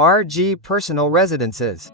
RG Personal Residences.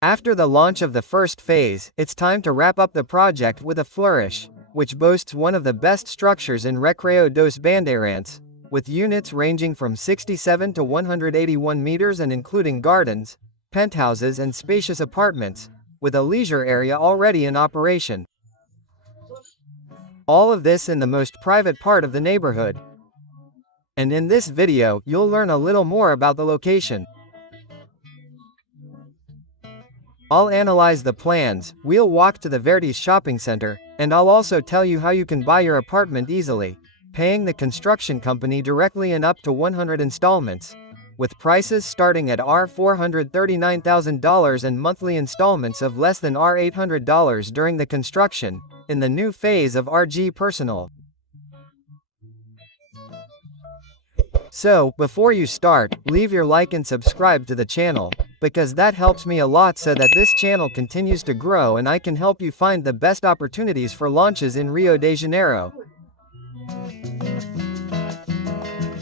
After the launch of the first phase, it's time to wrap up the project with a flourish, which boasts one of the best structures in Recreio dos Bandeirantes, with units ranging from 67 to 181 meters and including gardens, penthouses and spacious apartments, with a leisure area already in operation. All of this in the most private part of the neighborhood. And in this video, you'll learn a little more about the location. I'll analyze the plans, we'll walk to the Verdes shopping center, and I'll also tell you how you can buy your apartment easily, paying the construction company directly in up to 100 installments, with prices starting at $439,000 and monthly installments of less than $800 during the construction, in the new phase of RG Personal. So, before you start, leave your like and subscribe to the channel, because that helps me a lot so that this channel continues to grow and I can help you find the best opportunities for launches in Rio de Janeiro.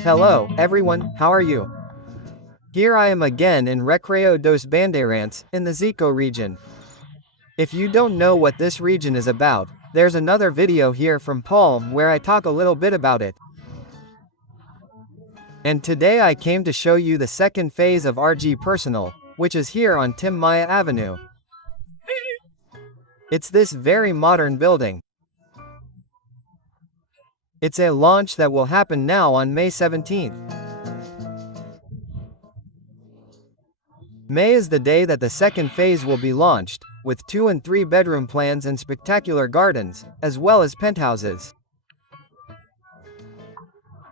Hello, everyone, how are you? Here I am again in Recreio dos Bandeirantes, in the Zico region. If you don't know what this region is about, there's another video here from Palm where I talk a little bit about it. And today I came to show you the second phase of RG Personal, which is here on Tim Maia Avenue. It's this very modern building. It's a launch that will happen now on May 17th. May is the day that the second phase will be launched, with 2 and 3 bedroom plans and spectacular gardens, as well as penthouses.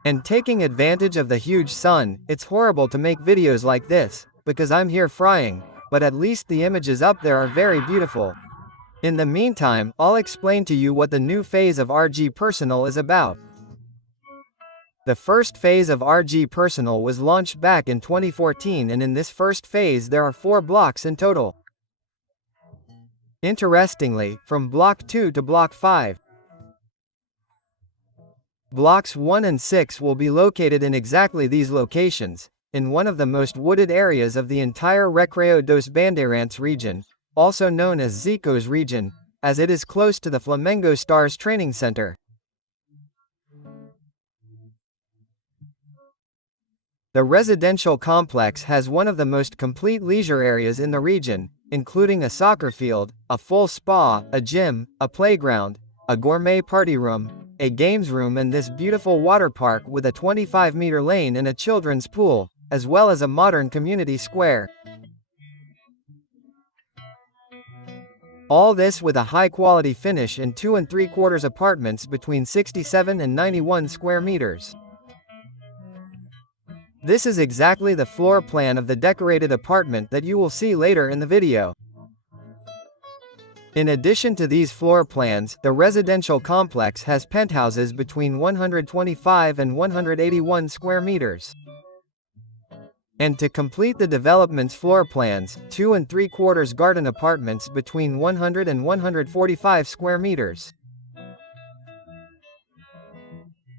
And taking advantage of the huge sun, it's horrible to make videos like this, because I'm here frying, but at least the images up there are very beautiful. In the meantime, I'll explain to you what the new phase of RG Personal is about. The first phase of RG Personal was launched back in 2014, and in this first phase there are 4 blocks in total. Interestingly, from Block 2 to Block 5. Blocks 1 and 6 will be located in exactly these locations, in one of the most wooded areas of the entire Recreio dos Bandeirantes region, also known as Zico's region, as it is close to the Flamengo Stars training center. The residential complex has one of the most complete leisure areas in the region, including a soccer field, a full spa, a gym, a playground, a gourmet party room, a games room and this beautiful water park with a 25-meter lane and a children's pool, as well as a modern community square. All this with a high-quality finish in 2 3/4 apartments between 67 and 91 square meters. This is exactly the floor plan of the decorated apartment that you will see later in the video. In addition to these floor plans, the residential complex has penthouses between 125 and 181 square meters. And to complete the development's floor plans, 2 3/4 garden apartments between 100 and 145 square meters.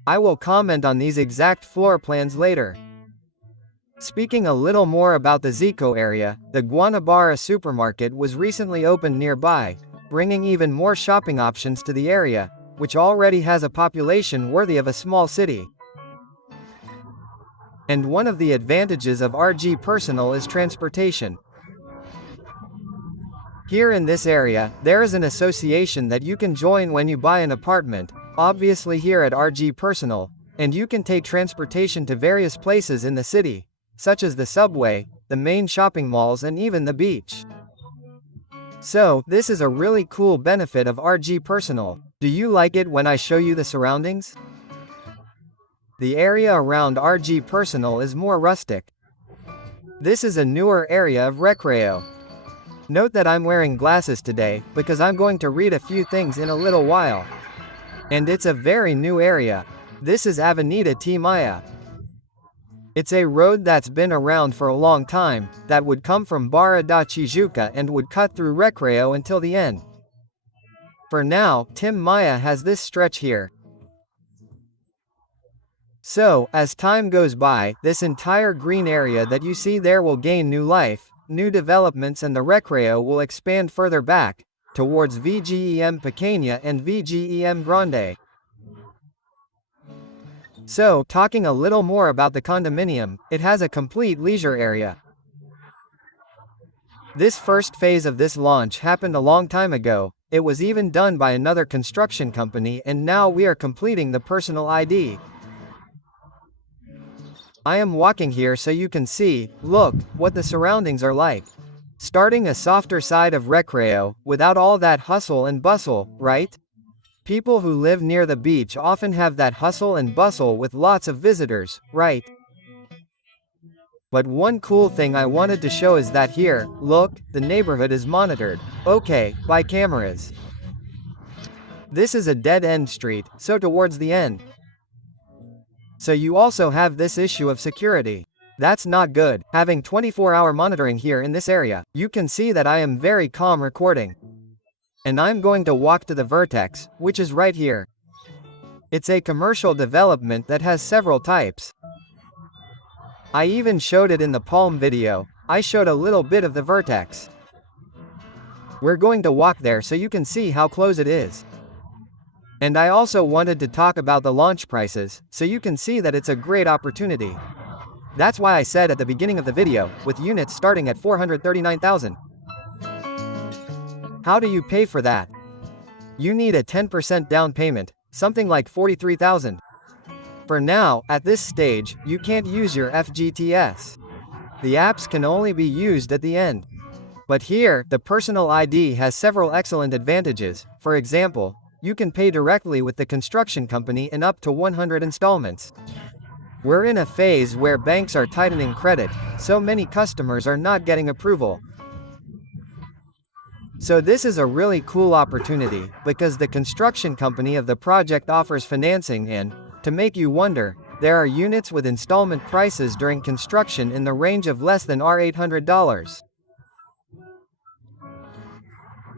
I will comment on these exact floor plans later. Speaking a little more about the Zico area, the Guanabara supermarket was recently opened nearby, bringing even more shopping options to the area, which already has a population worthy of a small city. And one of the advantages of RG Personal is transportation. Here in this area, there is an association that you can join when you buy an apartment, obviously here at RG Personal, and you can take transportation to various places in the city, such as the subway, the main shopping malls and even the beach. So, this is a really cool benefit of RG Personal. Do you like it when I show you the surroundings? The area around RG Personal is more rustic. This is a newer area of Recreio. Note that I'm wearing glasses today, because I'm going to read a few things in a little while. And it's a very new area. This is Avenida Tim Maia. It's a road that's been around for a long time, that would come from Barra da Tijuca and would cut through Recreio until the end. For now, Tim Maia has this stretch here. So, as time goes by, this entire green area that you see there will gain new life, new developments, and the Recreo will expand further back, towards VGEM Pequeña and VGEM Grande. So, talking a little more about the condominium, it has a complete leisure area. This first phase of this launch happened a long time ago, it was even done by another construction company, and now we are completing the personal ID. I am walking here so you can see, look, what the surroundings are like. Starting a softer side of Recreo, without all that hustle and bustle, right? People who live near the beach often have that hustle and bustle with lots of visitors, right? But one cool thing I wanted to show is that here, look, the neighborhood is monitored. Okay, by cameras. This is a dead-end street, so towards the end. So you also have this issue of security. That's not good. Having 24-hour monitoring here in this area, you can see that I am very calm recording. And I'm going to walk to the vertex, which is right here. It's a commercial development that has several types. I even showed it in the Palm video. I showed a little bit of the vertex. We're going to walk there so you can see how close it is. And I also wanted to talk about the launch prices, so you can see that it's a great opportunity. That's why I said at the beginning of the video, with units starting at 439,000. How do you pay for that? You need a 10% down payment, something like 43,000. For now, at this stage, you can't use your FGTS. The apps can only be used at the end. But here, the personal ID has several excellent advantages. For example, you can pay directly with the construction company in up to 100 installments. We're in a phase where banks are tightening credit, so many customers are not getting approval. So this is a really cool opportunity, because the construction company of the project offers financing and, to make you wonder, there are units with installment prices during construction in the range of less than $800.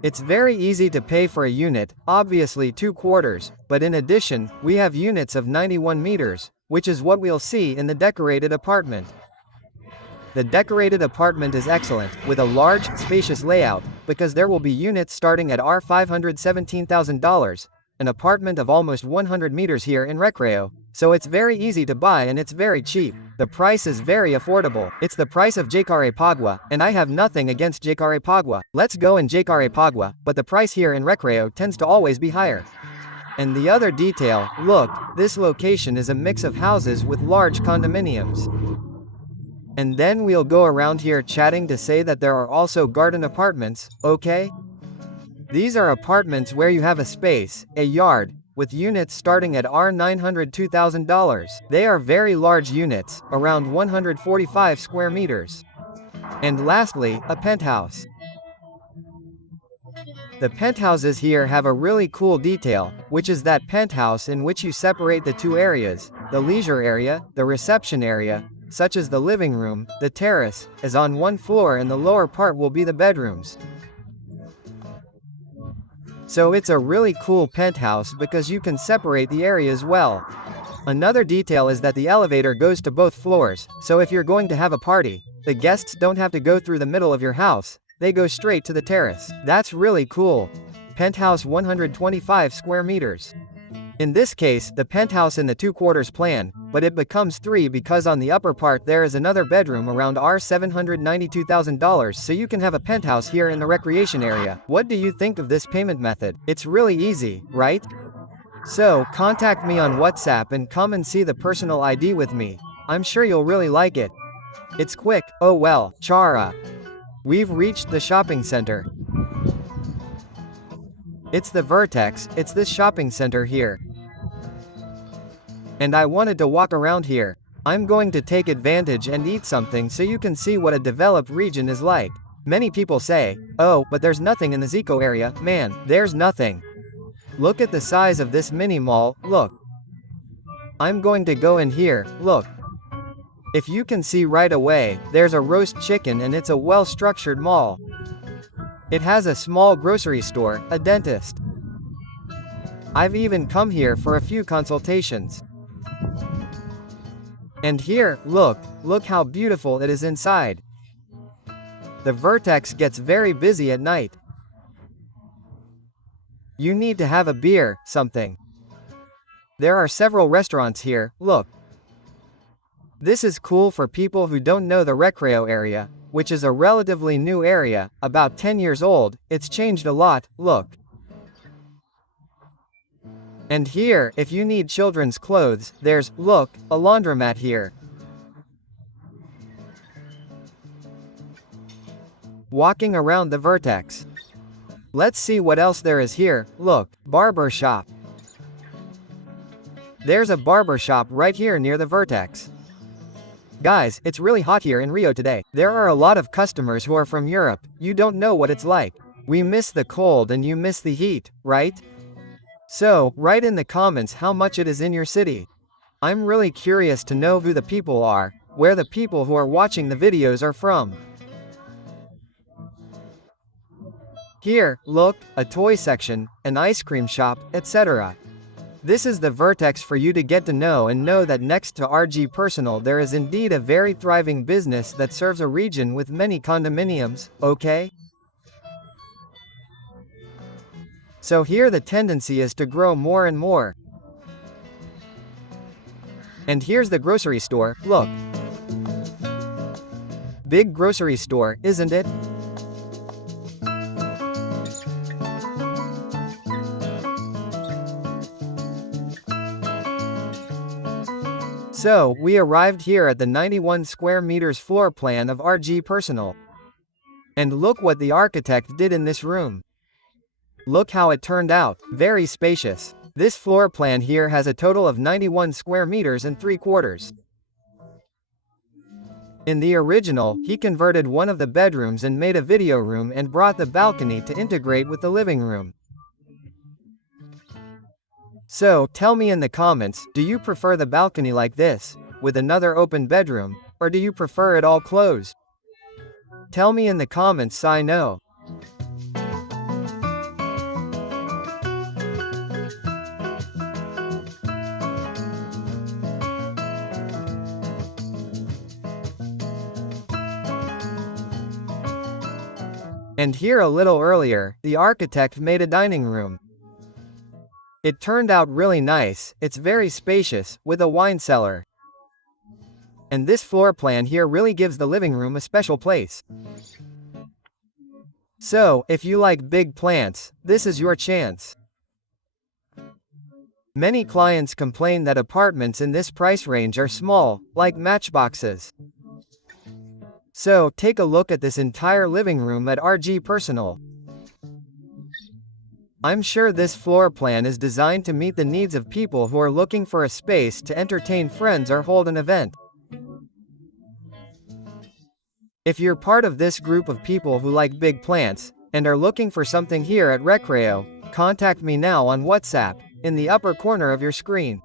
It's very easy to pay for a unit, obviously 2 quarters, but in addition, we have units of 91 meters, which is what we'll see in the decorated apartment. The decorated apartment is excellent, with a large, spacious layout, because there will be units starting at $517,000, an apartment of almost 100 meters here in Recreo, so it's very easy to buy and it's very cheap. The price is very affordable. It's the price of Jacarepagua, and I have nothing against Jacarepagua. Let's go in Jacarepagua, but the price here in Recreo tends to always be higher. And the other detail, look, this location is a mix of houses with large condominiums. And then we'll go around here chatting to say that there are also garden apartments, okay? These are apartments where you have a space, a yard, with units starting at $902,000. They are very large units, around 145 square meters. And lastly, a penthouse. The penthouses here have a really cool detail, which is that penthouse in which you separate the two areas, the leisure area, the reception area, such as the living room, the terrace, is on one floor and the lower part will be the bedrooms. So it's a really cool penthouse because you can separate the areas well. Another detail is that the elevator goes to both floors, so if you're going to have a party, the guests don't have to go through the middle of your house, they go straight to the terrace. That's really cool. Penthouse 125 square meters. In this case, the penthouse in the 2 quarters plan, but it becomes 3 because on the upper part there is another bedroom around $792,000, so you can have a penthouse here in the recreation area. What do you think of this payment method? It's really easy, right? So, contact me on WhatsApp and come and see the personal ID with me. I'm sure you'll really like it. It's quick. Oh well, Chara. We've reached the shopping center. It's the Vertex, it's this shopping center here. And I wanted to walk around here. I'm going to take advantage and eat something so you can see what a developed region is like. Many people say, oh, but there's nothing in the Zico area. Man, there's nothing. Look at the size of this mini mall, look. I'm going to go in here, look. If you can see right away, there's a roast chicken and it's a well-structured mall. It has a small grocery store, a dentist. I've even come here for a few consultations. And here, look how beautiful it is inside. The Vertex gets very busy at night. You need to have a beer, something. There are several restaurants here, look. This is cool for people who don't know the Recreio area, which is a relatively new area, about 10 years old, it's changed a lot, look. And here, if you need children's clothes, there's, look, a laundromat here. Walking around the Vertex. Let's see what else there is here, look, barber shop. There's a barber shop right here near the Vertex. Guys, it's really hot here in Rio today. There are a lot of customers who are from Europe, you don't know what it's like. We miss the cold and you miss the heat, right? So, write in the comments how much it is in your city. I'm really curious to know who the people are, where the people who are watching the videos are from. Here, look, a toy section, an ice cream shop, etc. This is the Vertex for you to get to know and know that next to RG Personal there is indeed a very thriving business that serves a region with many condominiums, okay? So here the tendency is to grow more and more. And here's the grocery store, look. Big grocery store, isn't it? So, we arrived here at the 91 square meters floor plan of RG Personal. And look what the architect did in this room. Look how it turned out, very spacious. This floor plan here has a total of 91 square meters and 3/4. In the original, he converted one of the bedrooms and made a video room and brought the balcony to integrate with the living room. So, tell me in the comments, do you prefer the balcony like this, with another open bedroom, or do you prefer it all closed? Tell me in the comments so I know. And here a little earlier, the architect made a dining room. It turned out really nice, it's very spacious, with a wine cellar. And this floor plan here really gives the living room a special place. So, if you like big plants, this is your chance. Many clients complain that apartments in this price range are small, like matchboxes. So, take a look at this entire living room at RG Personal. I'm sure this floor plan is designed to meet the needs of people who are looking for a space to entertain friends or hold an event. If you're part of this group of people who like big plants, and are looking for something here at Recreio, contact me now on WhatsApp, in the upper corner of your screen.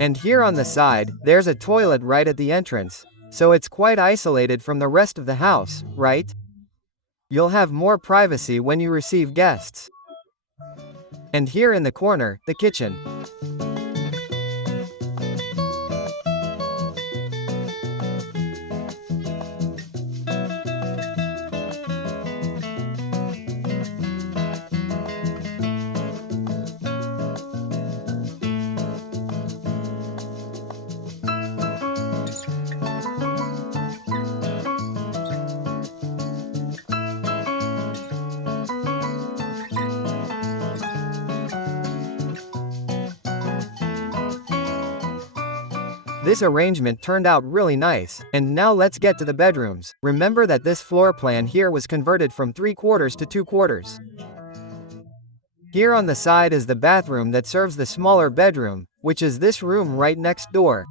And here on the side, there's a toilet right at the entrance, so it's quite isolated from the rest of the house, right? You'll have more privacy when you receive guests. And here in the corner, the kitchen. This arrangement turned out really nice, and now let's get to the bedrooms. Remember that this floor plan here was converted from 3/4 to 2/4. Here on the side is the bathroom that serves the smaller bedroom, which is this room right next door.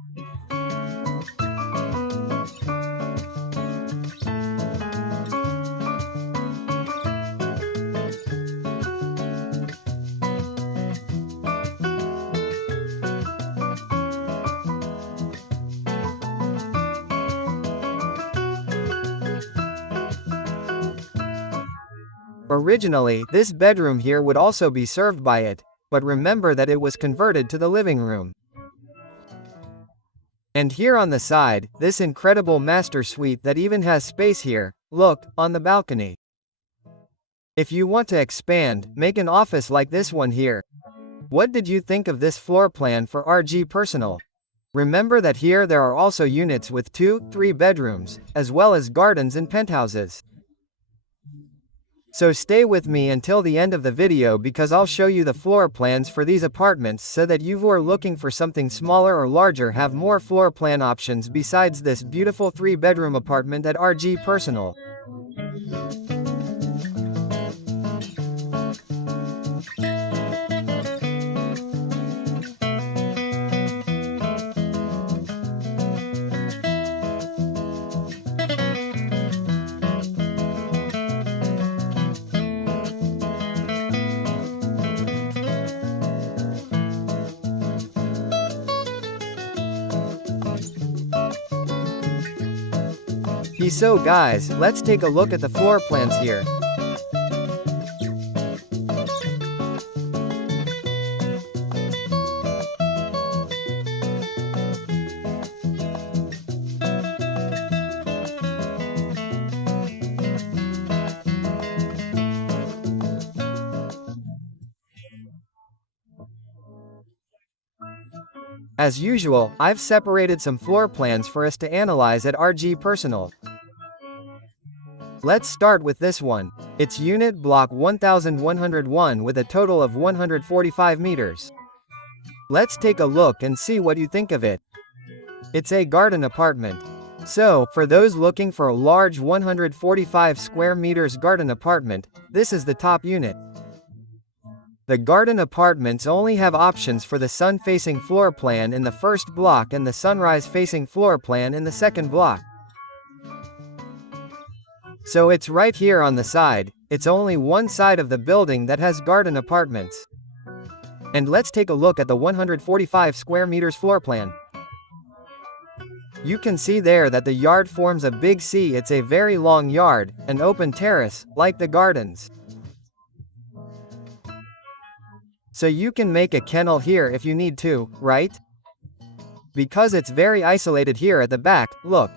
Originally, this bedroom here would also be served by it, but remember that it was converted to the living room. And here on the side, this incredible master suite that even has space here, look, on the balcony. If you want to expand, make an office like this one here. What did you think of this floor plan for RG Personal? Remember that here there are also units with 2-3 bedrooms, as well as gardens and penthouses. So stay with me until the end of the video because I'll show you the floor plans for these apartments so that you who are looking for something smaller or larger have more floor plan options besides this beautiful 3-bedroom apartment at RG Personal. So guys, let's take a look at the floor plans here. As usual, I've separated some floor plans for us to analyze at RG Personal. Let's start with this one. It's unit block 1101 with a total of 145 meters. Let's take a look and see what you think of it. It's a garden apartment. So, for those looking for a large 145 square meters garden apartment, this is the top unit. The garden apartments only have options for the sun-facing floor plan in the first block and the sunrise-facing floor plan in the second block. So it's right here on the side, it's only one side of the building that has garden apartments. And let's take a look at the 145 square meters floor plan. You can see there that the yard forms a big C. It's a very long yard, an open terrace, like the gardens. So you can make a kennel here if you need to, right? Because it's very isolated here at the back, look.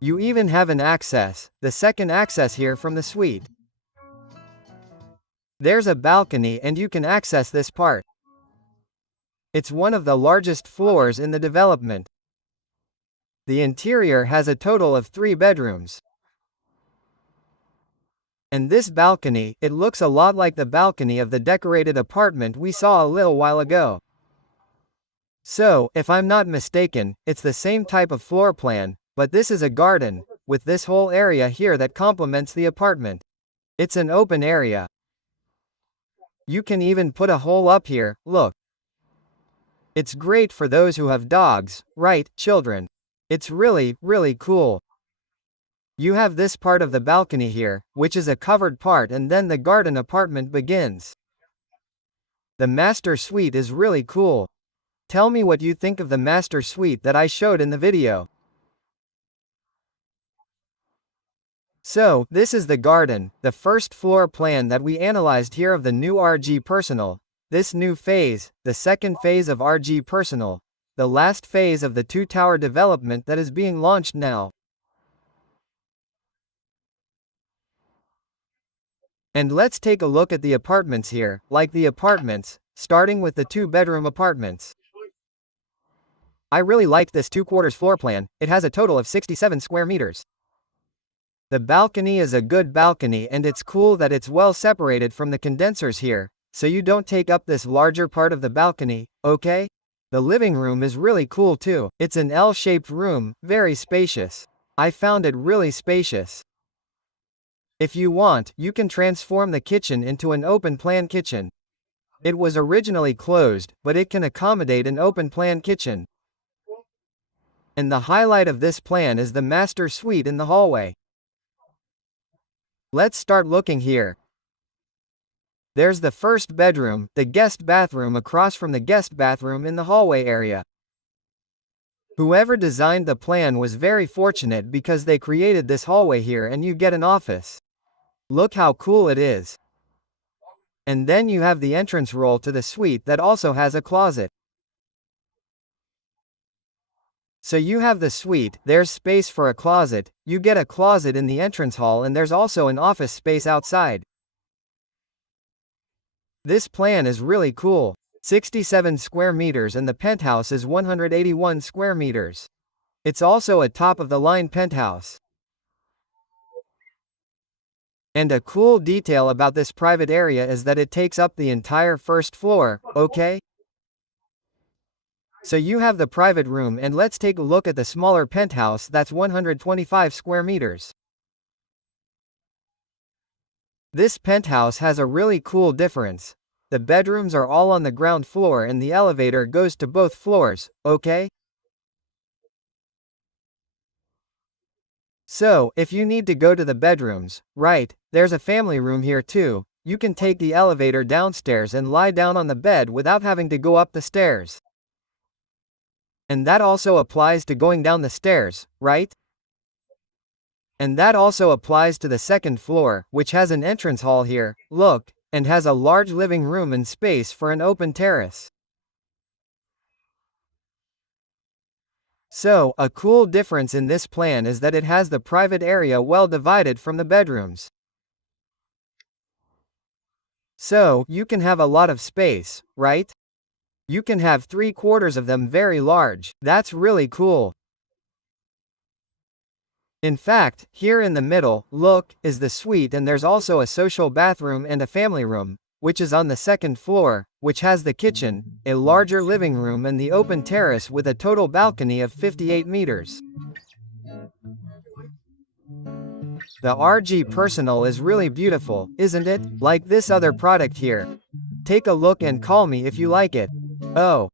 You even have an access, the second access here from the suite. There's a balcony and you can access this part. It's one of the largest floors in the development. The interior has a total of 3 bedrooms. And this balcony, it looks a lot like the balcony of the decorated apartment we saw a little while ago. So, if I'm not mistaken, it's the same type of floor plan, but this is a garden, with this whole area here that complements the apartment. It's an open area. You can even put a hole up here, look. It's great for those who have dogs, right, children? It's really, really cool. You have this part of the balcony here, which is a covered part, and then the garden apartment begins. The master suite is really cool. Tell me what you think of the master suite that I showed in the video. So, this is the garden, the first floor plan that we analyzed here of the new RG Personal. This new phase, the second phase of RG Personal, the last phase of the 2-tower development that is being launched now. And let's take a look at the apartments here, like the apartments, starting with the 2-bedroom apartments. I really liked this 2/4 floor plan. It has a total of 67 square meters. The balcony is a good balcony and it's cool that it's well separated from the condensers here, so you don't take up this larger part of the balcony, okay? The living room is really cool too. It's an L-shaped room, very spacious. I found it really spacious. If you want, you can transform the kitchen into an open-plan kitchen. It was originally closed, but it can accommodate an open-plan kitchen. And the highlight of this plan is the master suite in the hallway. Let's start looking here. There's the first bedroom, the guest bathroom across from the guest bathroom in the hallway area. Whoever designed the plan was very fortunate because they created this hallway here and you get an office. Look how cool it is. And then you have the entrance roll to the suite that also has a closet. So you have the suite, there's space for a closet, you get a closet in the entrance hall, and there's also an office space outside. This plan is really cool. 67 square meters and the penthouse is 181 square meters. It's also a top-of-the-line penthouse. And a cool detail about this private area is that it takes up the entire first floor, okay? So you have the private room, and let's take a look at the smaller penthouse that's 125 square meters. This penthouse has a really cool difference. The bedrooms are all on the ground floor and the elevator goes to both floors, okay? So, if you need to go to the bedrooms, right, there's a family room here too. You can take the elevator downstairs and lie down on the bed without having to go up the stairs. And that also applies to going down the stairs, right? And that also applies to the second floor, which has an entrance hall here, look, and has a large living room and space for an open terrace. So, a cool difference in this plan is that it has the private area well divided from the bedrooms. So, you can have a lot of space, right? You can have 3/4 of them very large. That's really cool. In fact, here in the middle, look, is the suite, and there's also a social bathroom and a family room, which is on the second floor, which has the kitchen, a larger living room, and the open terrace with a total balcony of 58 meters. The RG Personal is really beautiful, isn't it? Like this other product here. Take a look and call me if you like it. Oh,